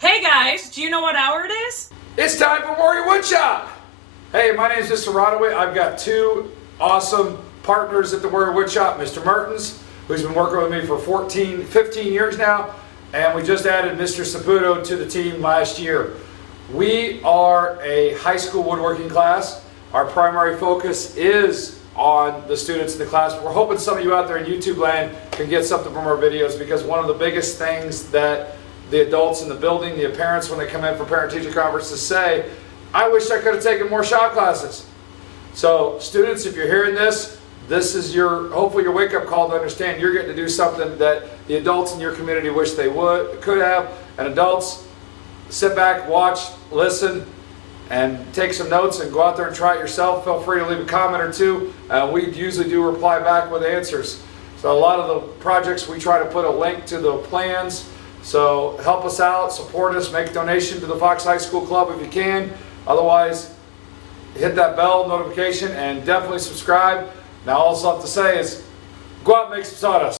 Hey guys, do you know what hour it is? It's time for Warrior Woodshop. Hey, my name is Mr. Rodaway. I've got two awesome partners at the Warrior Woodshop, Mr. Mertens, who's been working with me for 15 years now, and we just added Mr. Saputo to the team last year. We are a high school woodworking class. Our primary focus is on the students in the class. We're hoping some of you out there in YouTube land can get something from our videos, because one of the biggest things that the adults in the building, the parents when they come in for parent-teacher conferences say, I wish I could have taken more shop classes. So students, if you're hearing this, this is hopefully your wake-up call to understand you're getting to do something that the adults in your community wish they could have. And adults, sit back, watch, listen, and take some notes and go out there and try it yourself. Feel free to leave a comment or two. We usually do reply back with answers. So a lot of the projects, we try to put a link to the plans. So help us out, support us, make a donation to the Fox High School Club if you can. Otherwise, hit that bell notification and definitely subscribe. Now all I have to say is, go out and make some sawdust.